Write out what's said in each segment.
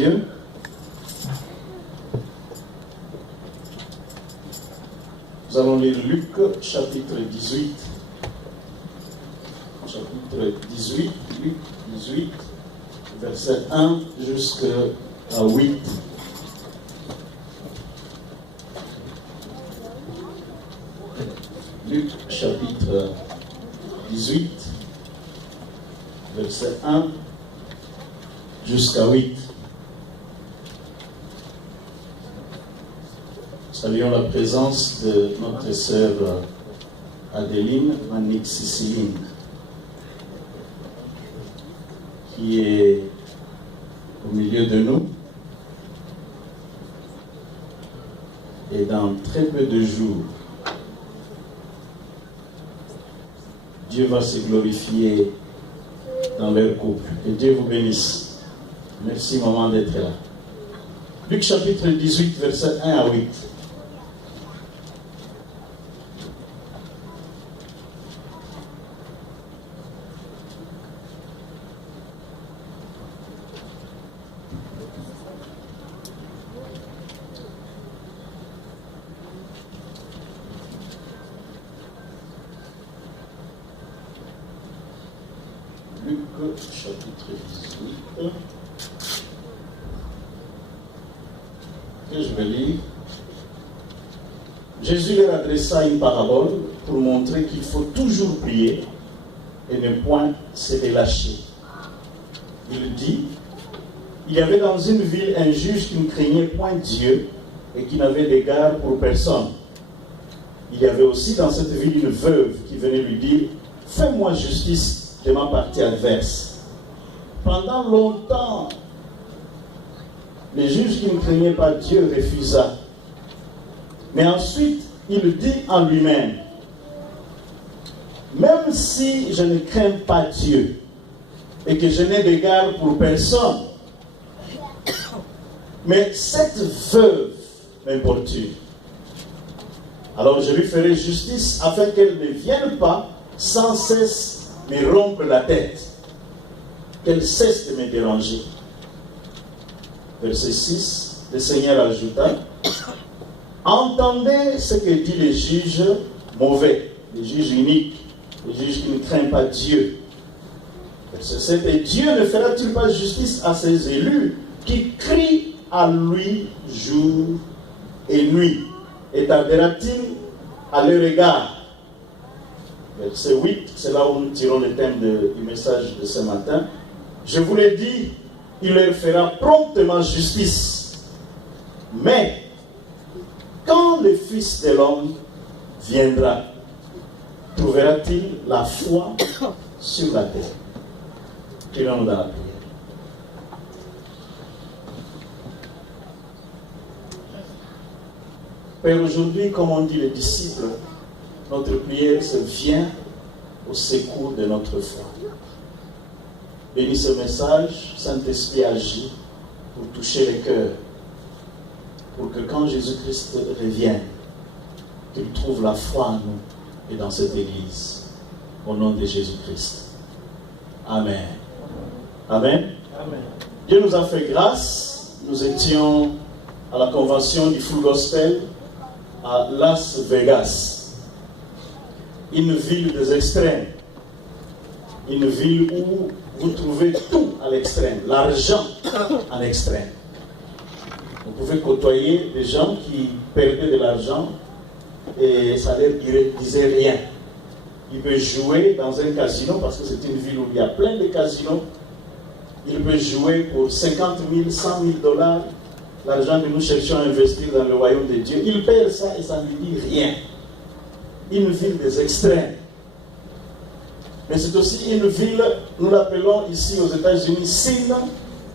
Dieu. Nous allons lire Luc chapitre 18. Chapitre 18, Luc 18, verset 1 jusqu'à 8. Luc chapitre 18, verset 1 jusqu'à 8. Saluons la présence de notre sœur Adeline Manik-Siciline, qui est au milieu de nous. Et dans très peu de jours, Dieu va se glorifier dans leur couple. Que Dieu vous bénisse. Merci, maman, d'être là. Luc chapitre 18, verset 1 à 8. Luc chapitre 18. Que je vais lire. Jésus leur adressa une parabole pour montrer qu'il faut toujours prier et ne point se relâcher. Il dit, il y avait dans une ville un juge qui ne craignait point Dieu et qui n'avait d'égard pour personne. Il y avait aussi dans cette ville une veuve qui venait lui dire, fais-moi justice de ma partie adverse. Pendant longtemps, le juge qui ne craignait pas Dieu refusa. Mais ensuite, il dit en lui-même, même si je ne crains pas Dieu et que je n'ai d'égard pour personne, mais cette veuve m'importune. Alors je lui ferai justice afin qu'elle ne vienne pas sans cesse me rompre la tête, qu'elle cesse de me déranger. Verset 6, le Seigneur ajouta, entendez ce que dit le juge mauvais, le juge unique, le juge qui ne craint pas Dieu. Verset 7, et Dieu ne fera-t-il pas justice à ses élus qui crient à lui jour et nuit, et tardera-t-il à leur égard? Verset 8, c'est là où nous tirons le thème du message de ce matin. Je vous l'ai dit, il leur fera promptement justice. Mais, quand le Fils de l'homme viendra, trouvera-t-il la foi sur la terre? Tirons-nous dans la prière. Père, aujourd'hui, comme on dit les disciples, notre prière se vient au secours de notre foi. Bénis ce message, Saint-Esprit agit pour toucher les cœurs, pour que quand Jésus-Christ revienne, qu'il trouve la foi en nous et dans cette Église. Au nom de Jésus-Christ. Amen. Amen. Amen. Dieu nous a fait grâce. Nous étions à la convention du Full Gospel à Las Vegas. Une ville des extrêmes. Une ville où vous trouvez tout à l'extrême. L'argent à l'extrême. Vous pouvez côtoyer des gens qui perdaient de l'argent et ça ne leur disait rien. Il peut jouer dans un casino parce que c'est une ville où il y a plein de casinos. Il peut jouer pour 50 000, 100 000 dollars. L'argent que nous cherchons à investir dans le royaume de Dieu. Il perd ça et ça ne lui dit rien. Une ville des extrêmes. Mais c'est aussi une ville, nous l'appelons ici aux États-Unis, Sin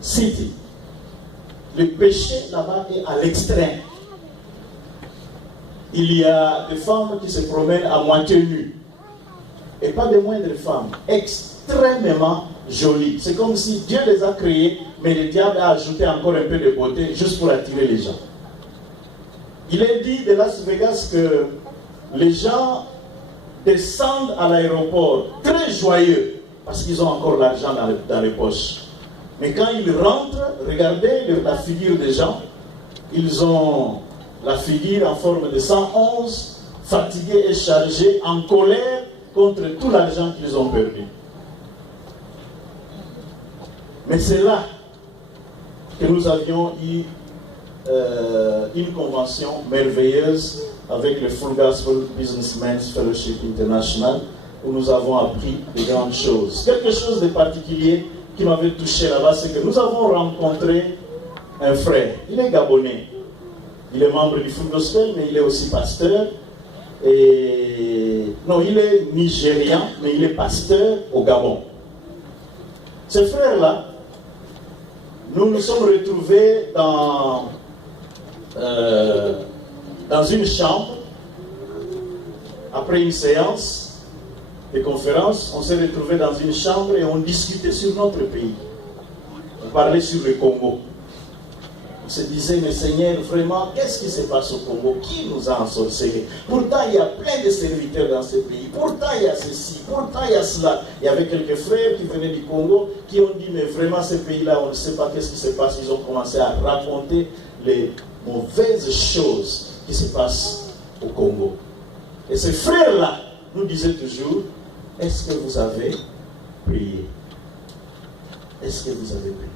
City. Le péché là-bas est à l'extrême. Il y a des femmes qui se promènent à moitié nues. Et pas de moindres femmes, extrêmement jolies. C'est comme si Dieu les a créées, mais le diable a ajouté encore un peu de beauté juste pour attirer les gens. Il est dit de Las Vegas que les gens descendent à l'aéroport très joyeux parce qu'ils ont encore l'argent dans les poches. Mais quand ils rentrent, regardez la figure des gens. Ils ont la figure en forme de 111, fatigués et chargés, en colère contre tout l'argent qu'ils ont perdu. Mais c'est là que nous avions eu une convention merveilleuse avec le Full Gospel Businessmen's Fellowship International, où nous avons appris de grandes choses. Quelque chose de particulier qui m'avait touché là-bas, c'est que nous avons rencontré un frère. Il est gabonais. Il est membre du Full Gospel, mais il est aussi pasteur. Non, il est nigérian, mais il est pasteur au Gabon. Ce frère-là, nous nous sommes retrouvés dans une chambre, après une séance de conférence. On s'est retrouvés dans une chambre et on discutait sur notre pays. On parlait sur le Congo. On se disait, mais Seigneur, vraiment, qu'est-ce qui se passe au Congo? Qui nous a ensorcelés? Pourtant, il y a plein de serviteurs dans ce pays. Pourtant, il y a ceci. Pourtant, il y a cela. Il y avait quelques frères qui venaient du Congo qui ont dit, mais vraiment, ce pays-là, on ne sait pas qu'est-ce qui se passe. Ils ont commencé à raconter les mauvaises choses qui se passent au Congo. Et ces frères-là nous disaient toujours, est-ce que vous avez prié? Est-ce que vous avez prié?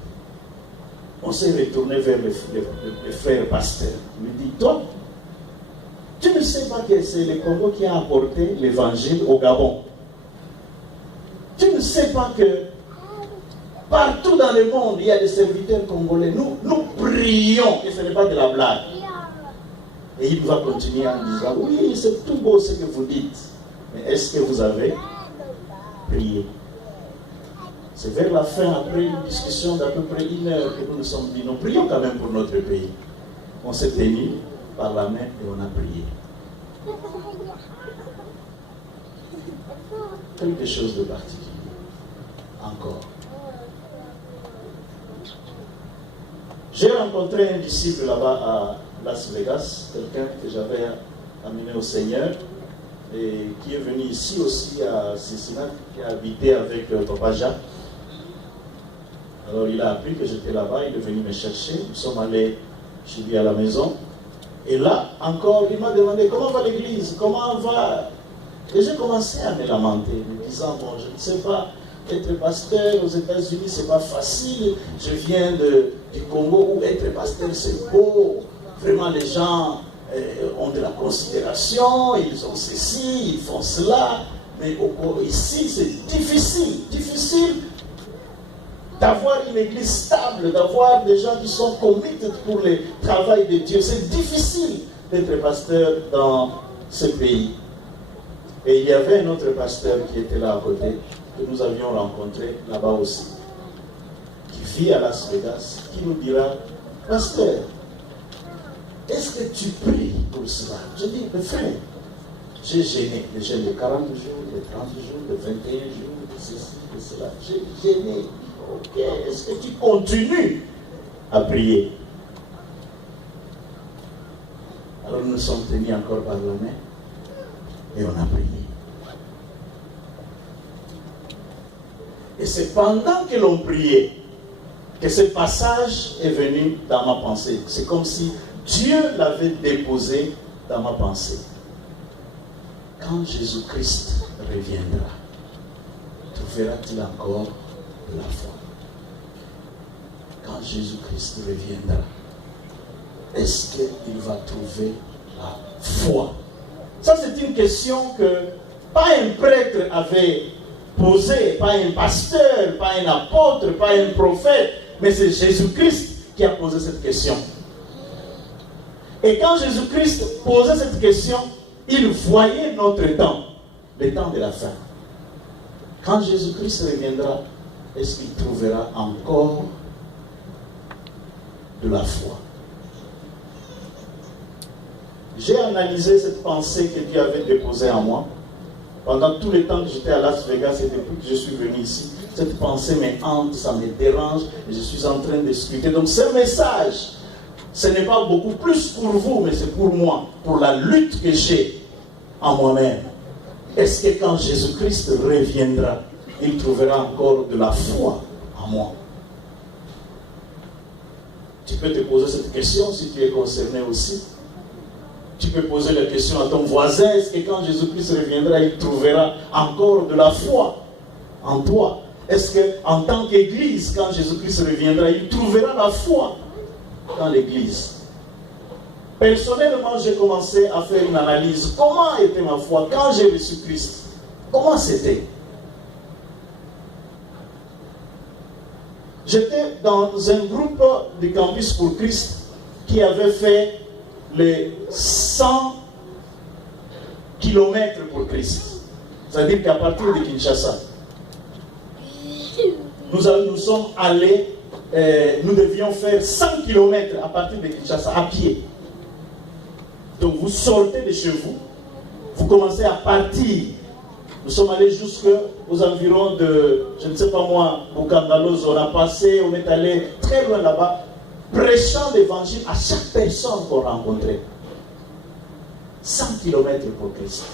On s'est retourné vers le frère pasteur. Il me dit, toi, tu ne sais pas que c'est le Congo qui a apporté l'évangile au Gabon. Tu ne sais pas que partout dans le monde, il y a des serviteurs congolais. Nous prions, et ce n'est pas de la blague. Et il va continuer en disant, oui, c'est tout beau ce que vous dites. Mais est-ce que vous avez prié? C'est vers la fin, après une discussion d'à peu près 1 heure, que nous nous sommes dit, nous prions quand même pour notre pays. On s'est tenu par la main et on a prié. Quelque chose de particulier. Encore. J'ai rencontré un disciple là-bas à Las Vegas, quelqu'un que j'avais amené au Seigneur, et qui est venu ici aussi à Cincinnati, qui a habité avec Papa Jacques. Alors il a appris que j'étais là-bas, il est venu me chercher, nous sommes allés chez lui à la maison. Et là, encore, il m'a demandé comment va l'église, comment va. Et j'ai commencé à me lamenter, me disant, bon, je ne sais pas, être pasteur aux États-Unis, c'est pas facile. Je viens du Congo où être pasteur, c'est beau. Vraiment, les gens ont de la considération, ils ont ceci, ils font cela. Mais ici, c'est difficile d'avoir une église stable, d'avoir des gens qui sont committed pour le travail de Dieu. C'est difficile d'être pasteur dans ce pays. Et il y avait un autre pasteur qui était là à côté, que nous avions rencontré là-bas aussi, qui vit à Las Vegas, qui nous dira, pasteur, est-ce que tu pries pour cela? Je dis, mais frère, j'ai gêné les jeûnes de 40 jours, de 30 jours, de 21 jours, de ceci, de cela. J'ai gêné. Ok, est-ce que tu continues à prier? Alors nous nous sommes tenus encore par la main et on a prié. Et c'est pendant que l'on priait que ce passage est venu dans ma pensée. C'est comme si Dieu l'avait déposé dans ma pensée. Quand Jésus-Christ reviendra, trouvera-t-il encore de la foi? Quand Jésus-Christ reviendra, est-ce qu'il va trouver la foi? Ça, c'est une question que pas un prêtre avait posée, pas un pasteur, pas un apôtre, pas un prophète, mais c'est Jésus-Christ qui a posé cette question. Et quand Jésus-Christ posait cette question, il voyait notre temps, le temps de la fin. Quand Jésus-Christ reviendra, est-ce qu'il trouvera encore de la foi? J'ai analysé cette pensée que Dieu avait déposée en moi. Pendant tout le temps que j'étais à Las Vegas et depuis que je suis venu ici, cette pensée me hante, ça me dérange et je suis en train de discuter. Donc ce message, ce n'est pas beaucoup plus pour vous, mais c'est pour moi, pour la lutte que j'ai en moi-même. Est-ce que quand Jésus-Christ reviendra, il trouvera encore de la foi en moi? Tu peux te poser cette question si tu es concerné aussi. Tu peux poser la question à ton voisin, est-ce que quand Jésus-Christ reviendra, il trouvera encore de la foi en toi? Est-ce qu'en tant qu'Église, quand Jésus-Christ reviendra, il trouvera la foi dans l'Église? Personnellement, j'ai commencé à faire une analyse. Comment était ma foi quand j'ai reçu Christ? Comment c'était? J'étais dans un groupe du Campus pour Christ qui avait fait les 100 km pour Christ. C'est-à-dire qu'à partir de Kinshasa, nous sommes allés, nous devions faire 100 km à partir de Kinshasa à pied. Donc vous sortez de chez vous, vous commencez à partir. Nous sommes allés jusqu'aux environs de, je ne sais pas moi, Bukandalos, on a passé, on est allé très loin là-bas, prêchant l'évangile à chaque personne qu'on rencontrait. 100 km pour Christ.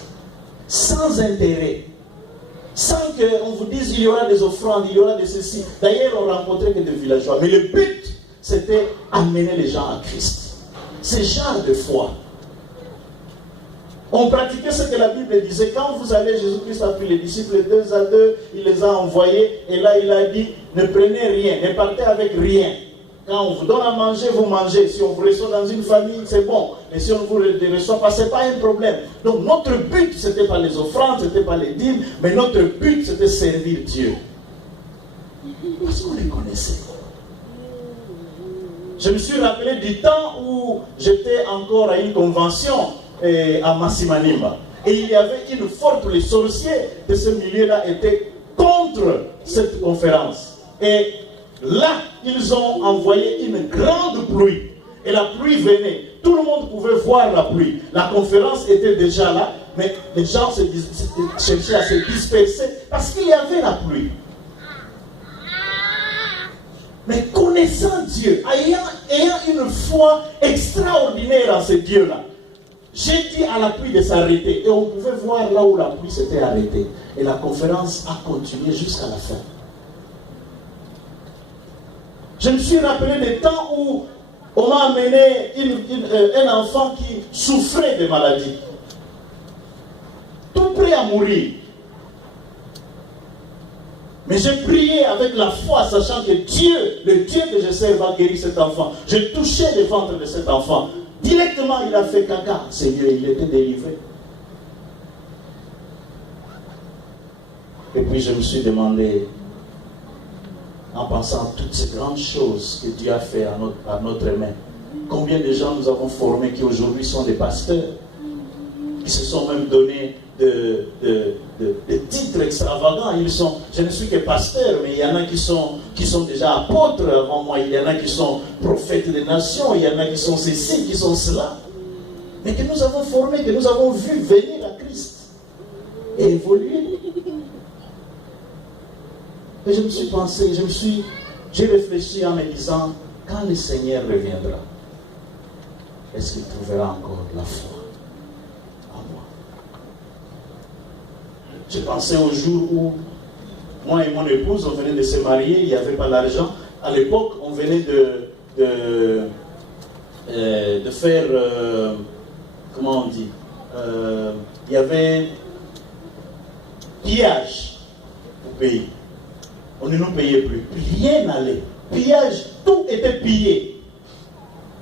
Sans intérêt. Sans qu'on vous dise il y aura des offrandes, il y aura des ceci. D'ailleurs, on rencontrait que des villageois. Mais le but, c'était amener les gens à Christ. Ce genre de foi. On pratiquait ce que la Bible disait. Quand vous allez, Jésus-Christ a pris les disciples 2 à 2, il les a envoyés, et là il a dit, ne prenez rien, ne partez avec rien. Quand on vous donne à manger, vous mangez. Si on vous reçoit dans une famille, c'est bon. Mais si on ne vous reçoit pas, ce n'est pas un problème. Donc notre but, ce n'était pas les offrandes, ce n'était pas les dîmes, mais notre but, c'était servir Dieu. Parce qu'on les connaissait. Je me suis rappelé du temps où j'étais encore à une convention à Massimanimba. Et il y avait une forte, les sorciers de ce milieu-là étaient contre cette conférence. Et là, ils ont envoyé une grande pluie. Et la pluie venait. Tout le monde pouvait voir la pluie. La conférence était déjà là, mais les gens cherchaient à se disperser parce qu'il y avait la pluie. Mais connaissant Dieu, ayant une foi extraordinaire en ce Dieu-là, j'ai dit à la pluie de s'arrêter. Et on pouvait voir là où la pluie s'était arrêtée. Et la conférence a continué jusqu'à la fin. Je me suis rappelé des temps où on m'a amené un enfant qui souffrait de maladie. Tout prêt à mourir. Mais j'ai prié avec la foi, sachant que Dieu, le Dieu que je sers, va guérir cet enfant. J'ai touché le ventre de cet enfant. Directement, il a fait caca. Seigneur, il était délivré. Et puis je me suis demandé, en pensant à toutes ces grandes choses que Dieu a fait à notre main, combien de gens nous avons formés qui aujourd'hui sont des pasteurs, qui se sont même donnés de titres extravagants. Je ne suis que pasteur, mais il y en a qui sont déjà apôtres avant moi, il y en a qui sont prophètes des nations, il y en a qui sont ceci, qui sont cela. Mais que nous avons formés, que nous avons vu venir à Christ et évoluer. Et je me suis pensé, j'ai réfléchi en me disant, quand le Seigneur reviendra, est-ce qu'il trouvera encore la foi en moi? J'ai pensé au jour où moi et mon épouse, on venait de se marier, il n'y avait pas l'argent. À l'époque, on venait de faire, comment on dit, il y avait pillage au pays. On ne nous payait plus. Rien n'allait. Pillage, tout était pillé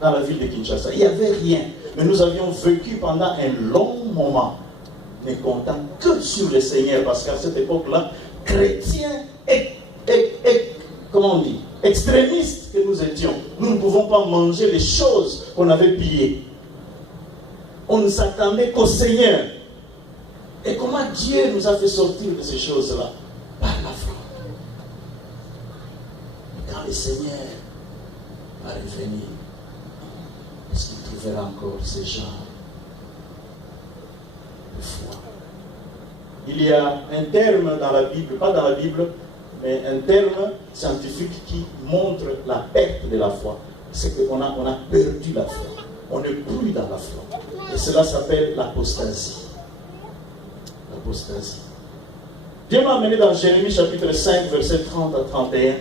dans la ville de Kinshasa. Il n'y avait rien. Mais nous avions vécu pendant un long moment, ne comptant que sur le Seigneur. Parce qu'à cette époque-là, chrétiens comment on dit, extrémistes que nous étions, nous ne pouvons pas manger les choses qu'on avait pillées. On ne s'attendait qu'au Seigneur. Et comment Dieu nous a fait sortir de ces choses-là? Par la foi. Quand le Seigneur va revenir, est-ce qu'il trouvera encore ces gens de foi? Il y a un terme dans la Bible, pas dans la Bible, mais un terme scientifique qui montre la perte de la foi. C'est qu'on a perdu la foi. On n'est plus dans la foi. Et cela s'appelle l'apostasie. L'apostasie. Dieu m'a amené dans Jérémie chapitre 5, verset 30 à 31.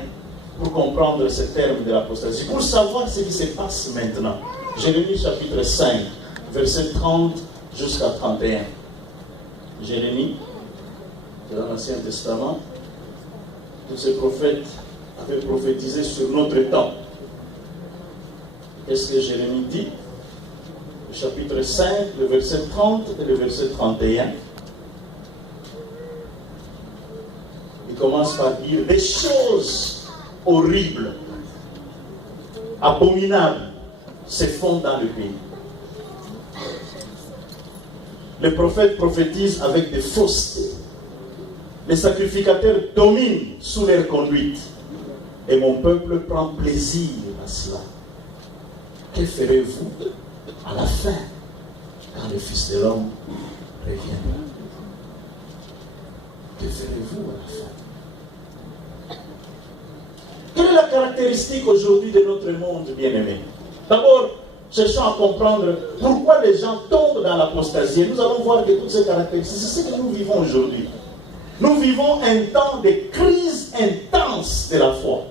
pour comprendre ce terme de l'apostasie, pour savoir ce qui se passe maintenant. Jérémie chapitre 5, verset 30 jusqu'à 31. Jérémie, de l'Ancien Testament, tous ces prophètes avaient prophétisé sur notre temps. Qu'est-ce que Jérémie dit? Le chapitre 5, le verset 30 et le verset 31. Il commence par dire des choses horribles, abominables se font dans le pays. Les prophètes prophétisent avec des faussetés. Les sacrificateurs dominent sous leur conduite. Et mon peuple prend plaisir à cela. Que ferez-vous à la fin, quand le Fils de l'homme reviendra? Que ferez-vous à la fin? Quelle est la caractéristique aujourd'hui de notre monde, bien-aimé? D'abord, cherchons à comprendre pourquoi les gens tombent dans l'apostasie. Nous allons voir que toutes ces caractéristiques, c'est ce que nous vivons aujourd'hui. Nous vivons un temps de crise intense de la foi.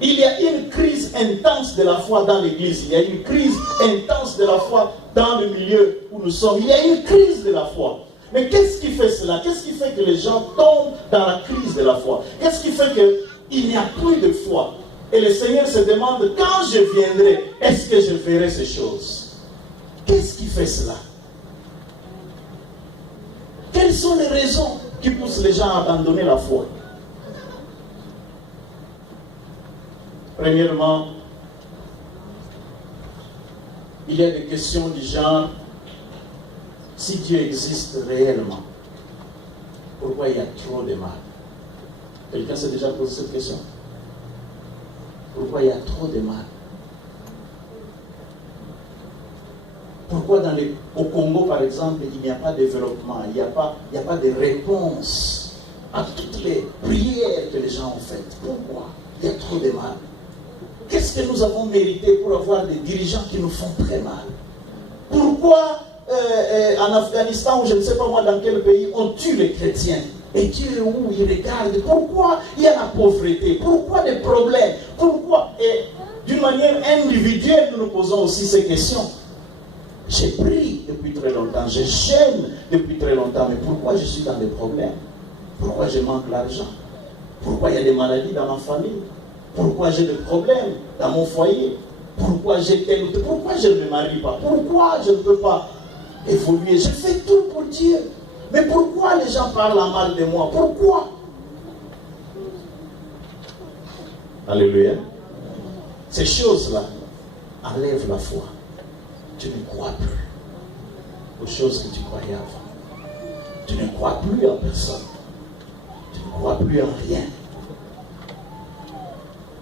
Il y a une crise intense de la foi dans l'Église. Il y a une crise intense de la foi dans le milieu où nous sommes. Il y a une crise de la foi. Mais qu'est-ce qui fait cela? Qu'est-ce qui fait que les gens tombent dans la crise de la foi? Qu'est-ce qui fait qu'il n'y a plus de foi? Et le Seigneur se demande, quand je viendrai, est-ce que je ferai ces choses? Qu'est-ce qui fait cela? Quelles sont les raisons qui poussent les gens à abandonner la foi? Premièrement, il y a des questions du genre, si Dieu existe réellement, pourquoi il y a trop de mal? Quelqu'un s'est déjà posé cette question? Pourquoi il y a trop de mal? Pourquoi au Congo, par exemple, il n'y a pas de développement, il n'y a pas de réponse à toutes les prières que les gens ont faites? Pourquoi il y a trop de mal? Qu'est-ce que nous avons mérité pour avoir des dirigeants qui nous font très mal? Pourquoi en Afghanistan, ou je ne sais pas moi dans quel pays, on tue les chrétiens? Et Dieu, où il regarde? Pourquoi il y a la pauvreté? Pourquoi des problèmes? Pourquoi? Et d'une manière individuelle, nous nous posons aussi ces questions. J'ai pris depuis très longtemps, je jeûne depuis très longtemps, mais pourquoi je suis dans des problèmes? Pourquoi je manque l'argent? Pourquoi il y a des maladies dans ma famille? Pourquoi j'ai des problèmes dans mon foyer? Pourquoi pourquoi je ne me marie pas? Pourquoi je ne peux pas évoluer? Je fais tout pour Dieu. Mais pourquoi les gens parlent en mal de moi? Pourquoi? Alléluia. Ces choses-là enlèvent la foi. Tu ne crois plus aux choses que tu croyais avant. Tu ne crois plus en personne. Tu ne crois plus en rien.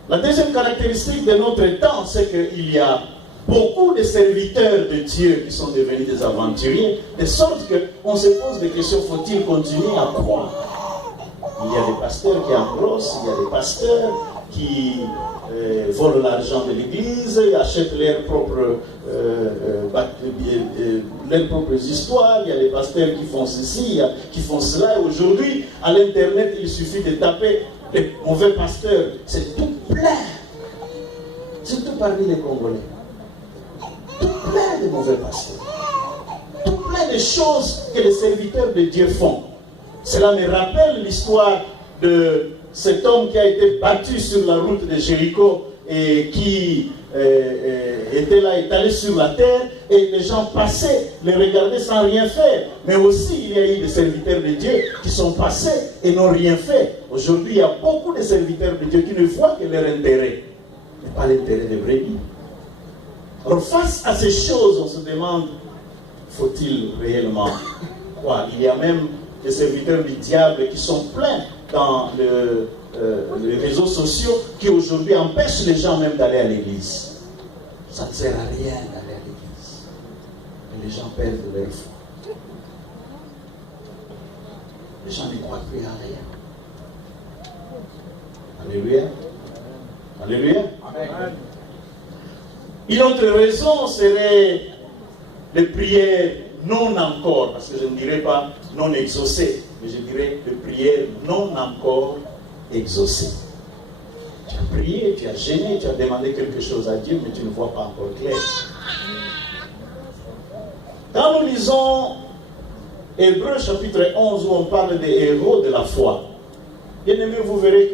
La deuxième caractéristique de notre temps, c'est qu'il y a beaucoup de serviteurs de Dieu qui sont devenus des aventuriers, de sorte qu'on se pose des questions, faut-il continuer à croire? Il y a des pasteurs qui engrossent, il y a des pasteurs qui volent l'argent de l'église, achètent leurs propres histoires, il y a des pasteurs qui font ceci, qui font cela. Et aujourd'hui, à l'internet, il suffit de taper les mauvais pasteurs, c'est tout plein, surtout parmi les Congolais. Tout plein de mauvais pasteurs. Tout plein de choses que les serviteurs de Dieu font. Cela me rappelle l'histoire de cet homme qui a été battu sur la route de Jéricho et qui était là étalé sur la terre, et les gens passaient, les regardaient sans rien faire. Mais aussi, il y a eu des serviteurs de Dieu qui sont passés et n'ont rien fait. Aujourd'hui, il y a beaucoup de serviteurs de Dieu qui ne voient que leur intérêt, mais pas l'intérêt des brebis. Alors, face à ces choses, on se demande, faut-il réellement croire? Il y a même des serviteurs du diable qui sont pleins dans les réseaux sociaux qui aujourd'hui empêchent les gens même d'aller à l'église. Ça ne sert à rien d'aller à l'église. Et les gens perdent leur foi. Les gens ne croient plus à rien. Alléluia. Alléluia. Amen. Une autre raison serait les prières non encore, parce que je ne dirais pas non exaucées, mais je dirais les prières non encore exaucées. Tu as prié, tu as gêné, tu as demandé quelque chose à Dieu, mais tu ne vois pas encore clair. Quand nous lisons Hébreux chapitre 11, où on parle des héros de la foi, bien aimé, vous verrez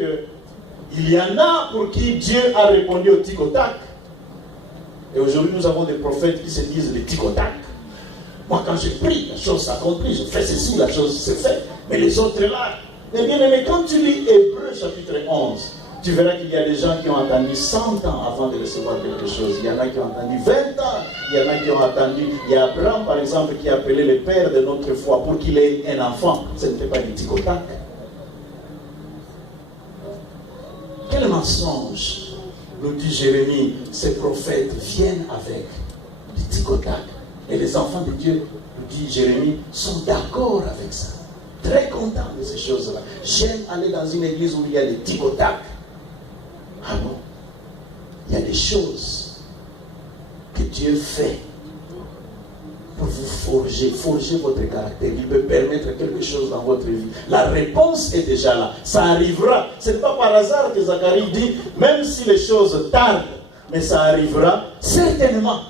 qu'il y en a pour qui Dieu a répondu au tic-au-tac. Et aujourd'hui, nous avons des prophètes qui se disent les tic-au-tac. Moi, quand je prie, la chose s'accomplit, je fais ceci, la chose s'est faite. Mais les autres là, eh bien aimé, quand tu lis Hébreux chapitre 11, tu verras qu'il y a des gens qui ont attendu 100 ans avant de recevoir quelque chose. Il y en a qui ont attendu 20 ans. Il y en a qui ont attendu. Il y a Abraham, par exemple, qui a appelé le père de notre foi pour qu'il ait un enfant. Ce n'était pas du tic-au-tac. Quel mensonge, nous dit Jérémie, ces prophètes viennent avec du tic-au-tac. Et les enfants de Dieu, nous dit Jérémie, sont d'accord avec ça. Très contents de ces choses-là. J'aime aller dans une église où il y a des tic-au-tac. Ah bon? Il y a des choses que Dieu fait pour vous forger votre caractère. Il peut permettre quelque chose dans votre vie. La réponse est déjà là. Ça arrivera. Ce n'est pas par hasard que Zacharie dit, même si les choses tardent, mais ça arrivera certainement.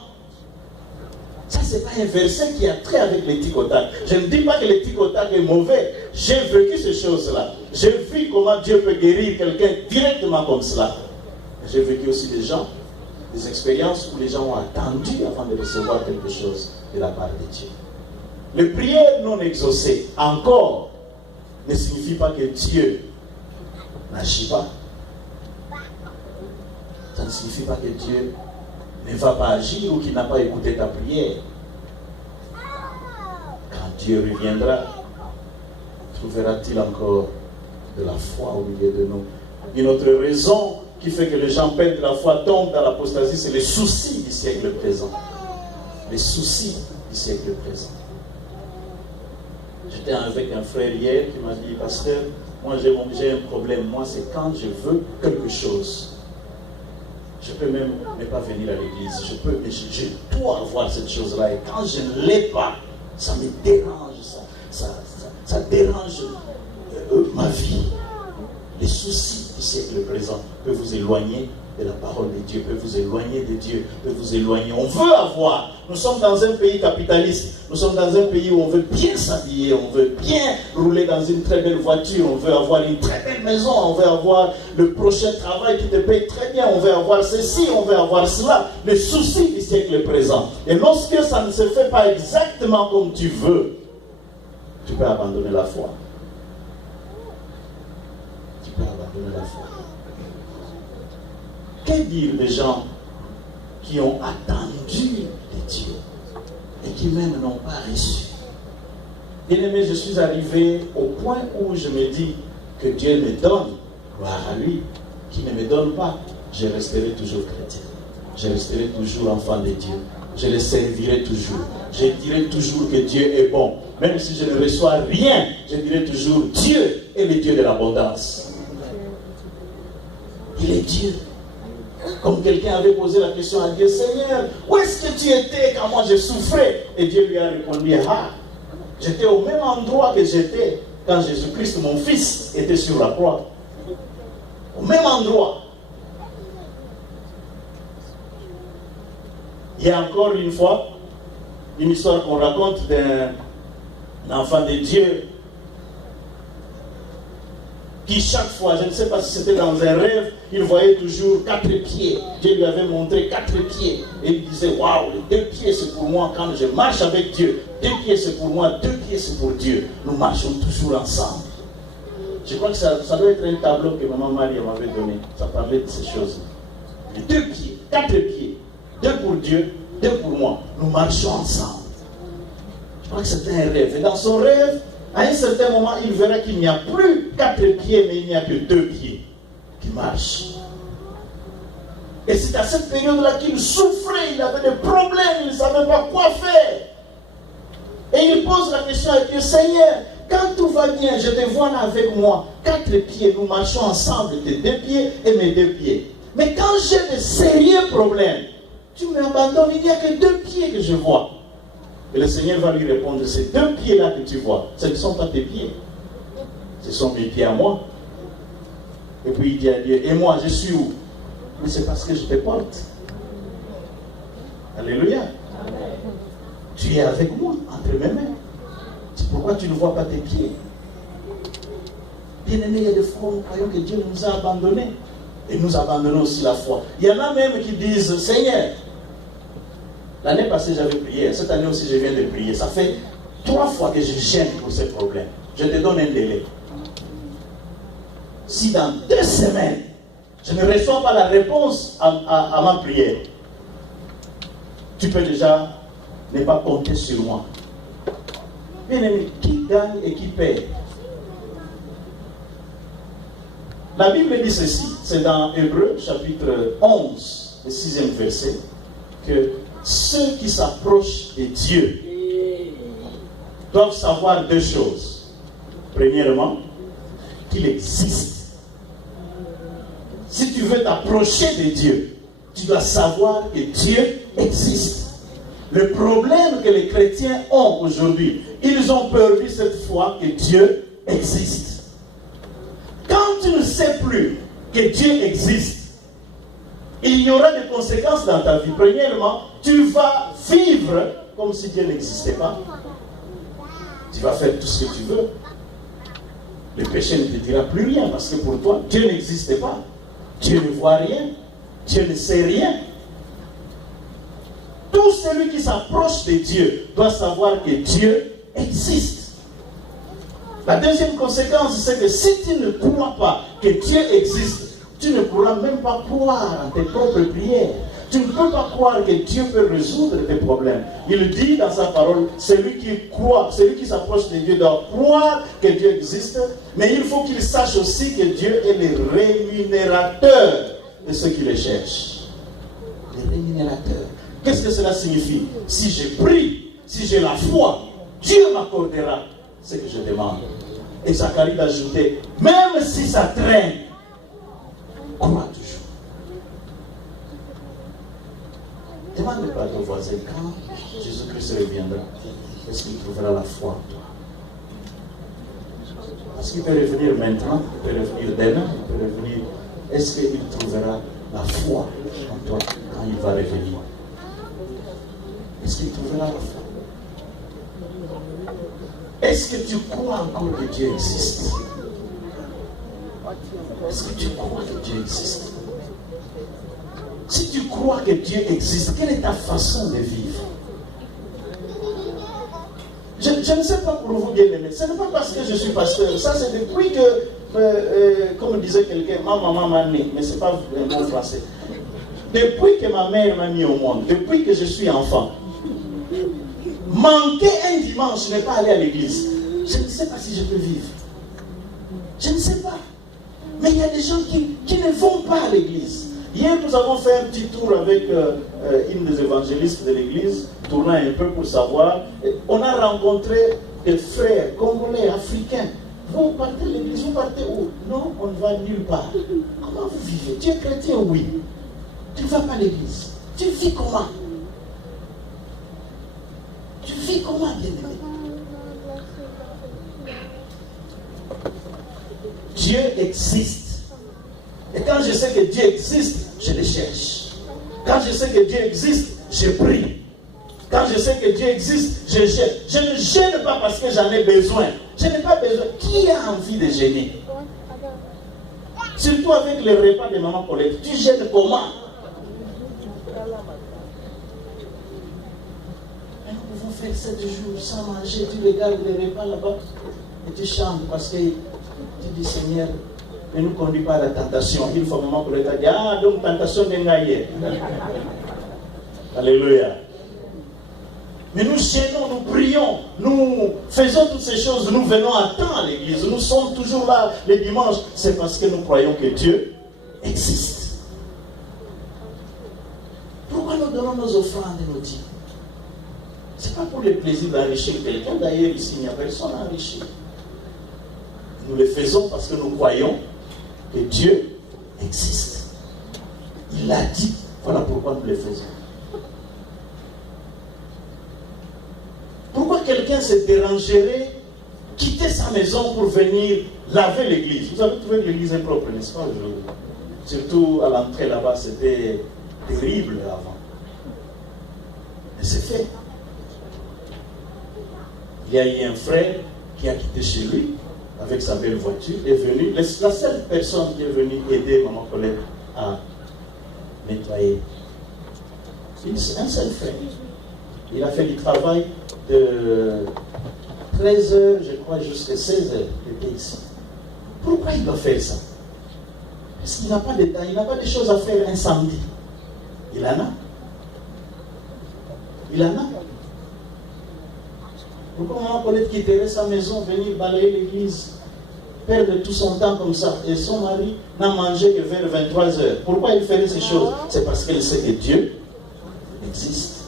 Ça, ce n'est pas un verset qui a trait avec les tic-au-tac. Je ne dis pas que le tic-au-tac est mauvais. J'ai vécu ces choses-là. J'ai vu comment Dieu peut guérir quelqu'un directement comme cela. J'ai vécu aussi des expériences où les gens ont attendu avant de recevoir quelque chose de la part de Dieu. Les prières non exaucées, encore, ne signifie pas que Dieu n'agit pas. Ça ne signifie pas que Dieu ne va pas agir ou qu'il n'a pas écouté ta prière. Quand Dieu reviendra, trouvera-t-il encore de la foi au milieu de nous? Une autre raison qui fait que les gens perdent la foi, tombent dans l'apostasie, c'est les soucis du siècle présent. Les soucis du siècle présent. J'étais avec un frère hier qui m'a dit, pasteur, moi j'ai un problème. Moi, c'est quand je veux quelque chose. Je peux même ne pas venir à l'église. Mais je dois avoir cette chose-là. Et quand je ne l'ai pas, ça me dérange. Ça dérange ma vie. Les soucis du siècle présent peuvent vous éloigner de la parole de Dieu, peuvent vous éloigner de Dieu, peuvent vous éloigner. On veut avoir. Nous sommes dans un pays capitaliste. Nous sommes dans un pays où on veut bien s'habiller, on veut bien rouler dans une très belle voiture, on veut avoir une très belle maison, on veut avoir le prochain travail qui te paye très bien, on veut avoir ceci, on veut avoir cela. Les soucis du siècle présent. Et lorsque ça ne se fait pas exactement comme tu veux, tu peux abandonner la foi. Tu peux abandonner la foi. Que dire des gens qui ont attendu de Dieu et qui même n'ont pas reçu? Bien-aimé, je suis arrivé au point où je me dis que Dieu me donne, gloire à lui, qui ne me donne pas, je resterai toujours chrétien. Je resterai toujours enfant de Dieu. Je le servirai toujours. Je dirai toujours que Dieu est bon. Même si je ne reçois rien, je dirai toujours Dieu est le Dieu de l'abondance. Il est Dieu. Comme quelqu'un avait posé la question à Dieu, Seigneur, où est-ce que tu étais quand moi je souffrais? Et Dieu lui a répondu, ah, j'étais au même endroit que j'étais quand Jésus-Christ, mon fils, était sur la croix. Au même endroit. Il y a encore une fois, une histoire qu'on raconte d'un enfant de Dieu qui chaque fois, je ne sais pas si c'était dans un rêve, il voyait toujours 4 pieds. Dieu lui avait montré 4 pieds. Et il disait, waouh, les 2 pieds c'est pour moi quand je marche avec Dieu. 2 pieds c'est pour moi, 2 pieds c'est pour Dieu. Nous marchons toujours ensemble. Je crois que ça doit être un tableau que maman Marie m'avait donné. Ça parlait de ces choses. 2 pieds, 4 pieds. 2 pour Dieu, 2 pour moi. Nous marchons ensemble. Je crois que c'était un rêve. Et dans son rêve, à un certain moment, il verra qu'il n'y a plus 4 pieds, mais il n'y a que 2 pieds qui marchent. Et c'est à cette période-là qu'il souffrait, il avait des problèmes, il ne savait pas quoi faire. Et il pose la question à Dieu, Seigneur, quand tout va bien, je te vois là avec moi, 4 pieds, nous marchons ensemble, tes 2 pieds et mes 2 pieds. Mais quand j'ai de sérieux problèmes, tu m'abandonnes, il n'y a que 2 pieds que je vois. Et le Seigneur va lui répondre, ces 2 pieds-là que tu vois, ce ne sont pas tes pieds. Ce sont mes pieds à moi. Et puis il dit à Dieu, et moi je suis où? Mais c'est parce que je te porte. Alléluia. Tu es avec moi, entre mes mains. C'est pourquoi tu ne vois pas tes pieds. Bien aimé, il y a des fois où nous croyons que Dieu nous a abandonnés. Et nous abandonnons aussi la foi. Il y en a même qui disent, Seigneur, l'année passée j'avais prié, cette année aussi je viens de prier. Ça fait 3 fois que je gêne pour ce problème. Je te donne un délai. Si dans 2 semaines, je ne reçois pas la réponse à ma prière, tu peux déjà ne pas compter sur moi. Bien aimé, qui gagne et qui perd? La Bible dit ceci, c'est dans Hébreux chapitre 11, le 6e verset, que ceux qui s'approchent de Dieu doivent savoir 2 choses. Premièrement, qu'il existe. Si tu veux t'approcher de Dieu, tu dois savoir que Dieu existe. Le problème que les chrétiens ont aujourd'hui, ils ont perdu cette foi que Dieu existe. Quand tu ne sais plus que Dieu existe, il y aura des conséquences dans ta vie. Premièrement, tu vas vivre comme si Dieu n'existait pas. Tu vas faire tout ce que tu veux. Le péché ne te dira plus rien parce que pour toi, Dieu n'existe pas. Dieu ne voit rien. Dieu ne sait rien. Tout celui qui s'approche de Dieu doit savoir que Dieu existe. La deuxième conséquence, c'est que si tu ne crois pas que Dieu existe, tu ne pourras même pas croire en tes propres prières. Tu ne peux pas croire que Dieu peut résoudre tes problèmes. Il dit dans sa parole, celui qui croit, celui qui s'approche de Dieu doit croire que Dieu existe, mais il faut qu'il sache aussi que Dieu est le rémunérateur de ceux qui le cherchent. Le rémunérateur. Qu'est-ce que cela signifie? Si je prie, si j'ai la foi, Dieu m'accordera ce que je demande. Et Zacharie d'ajouter, même si ça traîne, crois toujours. Demande pas à ton voisin quand Jésus-Christ reviendra. Est-ce qu'il trouvera la foi en toi? Parce qu'il peut revenir maintenant, il peut revenir demain, il peut revenir. Est-ce qu'il trouvera la foi en toi quand il va revenir? Est-ce qu'il trouvera la foi? Est-ce que tu crois encore que Dieu existe? Est-ce que tu crois que Dieu existe? Si tu crois que Dieu existe, quelle est ta façon de vivre? Je ne sais pas pour vous, bien aimé. Ce n'est pas parce que je suis pasteur. Ça, c'est depuis que, comme disait quelqu'un, ma maman m'a né. Mais ce n'est pas un mot français. Depuis que ma mère m'a mis au monde, depuis que je suis enfant, manquer un dimanche, ne pas aller à l'église, je ne sais pas si je peux vivre. Je ne sais pas. Mais il y a des gens qui ne vont pas à l'église. Hier, nous avons fait un petit tour avec une des évangélistes de l'église, tournant un peu pour savoir. On a rencontré des frères congolais, africains. Vous partez à l'église, vous partez où? Non, on ne va nulle part. Comment vous vivez? Tu es chrétien? Oui. Tu ne vas pas à l'église. Tu vis comment? Tu vis comment, bien-aimé? Dieu existe. Et quand je sais que Dieu existe, je le cherche. Quand je sais que Dieu existe, je prie. Quand je sais que Dieu existe, je gêne. Je ne gêne pas parce que j'en ai besoin. Je n'ai pas besoin. Qui a envie de gêner? Surtout avec les repas de maman Colette. Tu gênes comment? Nous pouvons faire 7 jours sans manger. Tu regardes les repas là-bas et tu chantes parce que tu dis, Seigneur, ne nous conduis pas à la tentation. Une fois maman Colette a dit, ah, donc tentation n'est pas hier. Alléluia. Mais nous gênons, nous prions, nous faisons toutes ces choses, nous venons à temps à l'église, nous sommes toujours là les dimanches. C'est parce que nous croyons que Dieu existe. Pourquoi nous donnons nos offrandes et nos dîmes? Ce n'est pas pour le plaisir d'enrichir quelqu'un. D'ailleurs, ici, il n'y a personne à enrichir. Nous le faisons parce que nous croyons que Dieu existe. Il l'a dit. Voilà pourquoi nous le faisons. Pourquoi quelqu'un se dérangerait, quitter sa maison pour venir laver l'église. Vous avez trouvé que l'église est propre, n'est-ce pas? Surtout à l'entrée là-bas, c'était terrible avant. Mais c'est fait. Il y a eu un frère qui a quitté chez lui avec sa belle voiture, est venu. La seule personne qui est venue aider maman Colette à nettoyer. Un seul frère. Il a fait du travail de 13h, je crois, jusqu'à 16h. Il était ici. Pourquoi il doit faire ça? Parce qu'il n'a pas de temps, il n'a pas de choses à faire un samedi. Il en a. Il en a. Pourquoi maman Colette quitterait sa maison, venir balayer l'église, perdre tout son temps comme ça, et son mari n'a mangé que vers 23h. Pourquoi il ferait ces choses? C'est parce qu'elle sait que Dieu existe,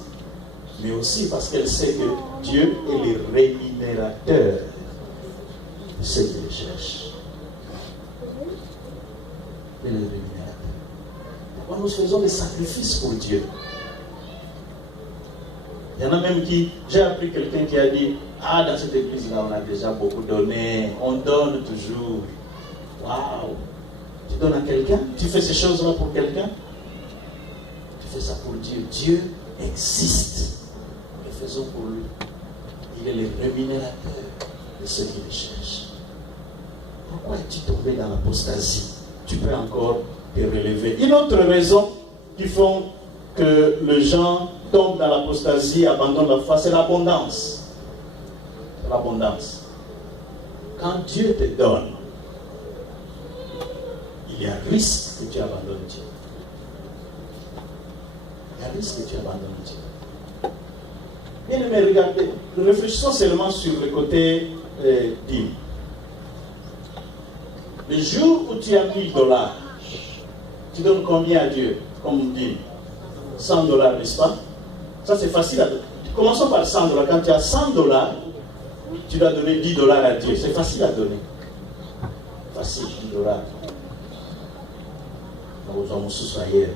mais aussi parce qu'elle sait que Dieu est le rémunérateur de ceux qui le cherchent. Il est le rémunérateur. Pourquoi nous faisons des sacrifices pour Dieu? Il y en a même qui, j'ai appris quelqu'un qui a dit, ah, dans cette église-là, on a déjà beaucoup donné, on donne toujours. Waouh! Tu donnes à quelqu'un? Tu fais ces choses-là pour quelqu'un? Tu fais ça pour Dieu. Dieu existe. Nous le faisons pour lui. Il est le rémunérateur de ceux qui le cherchent. Pourquoi es-tu tombé dans l'apostasie? Tu peux encore te relever. Une autre raison qui font que les gens tombent dans l'apostasie, abandonnent la foi, c'est l'abondance. C'est l'abondance. Quand Dieu te donne, il y a un risque que tu abandonnes Dieu. Il y a un risque que tu abandonnes Dieu. Bien aimé, regardez, réfléchissons seulement sur le côté dîme. Le jour où tu as $1000, tu donnes combien à Dieu comme dîme? $100, n'est-ce pas? Ça c'est facile à donner. Commençons par $100. Quand tu as $100, tu dois donner $10 à Dieu. C'est facile à donner. Facile, $10. Nous avons sous ailleurs.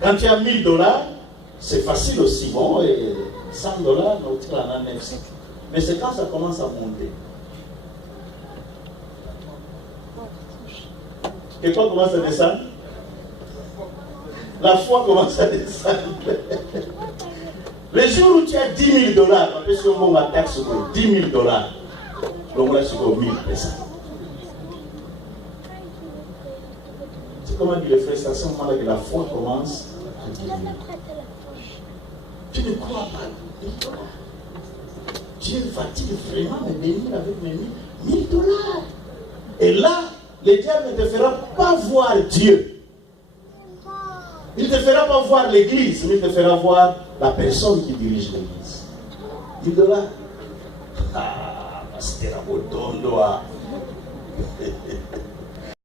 Quand tu as $1000, c'est facile aussi. Bon, et $100, nous en a 900. Mais c'est quand ça commence à monter. Et quoi commence à descendre? La foi commence à descendre. Le jour où tu as $10 000, parce que on va taxe sur $10 000, donc là sur 1000 personnes. C'est comment dit le frère, c'est à ce moment-là que la foi commence à diminuer. Tu ne crois pas $1000. Dieu va-t-il vraiment me bénir avec mes $1000? Et là, le diable ne te fera pas voir Dieu. Il ne te fera pas voir l'église, mais il te fera voir la personne qui dirige l'église. $10. Ah, pasteur Abotondo.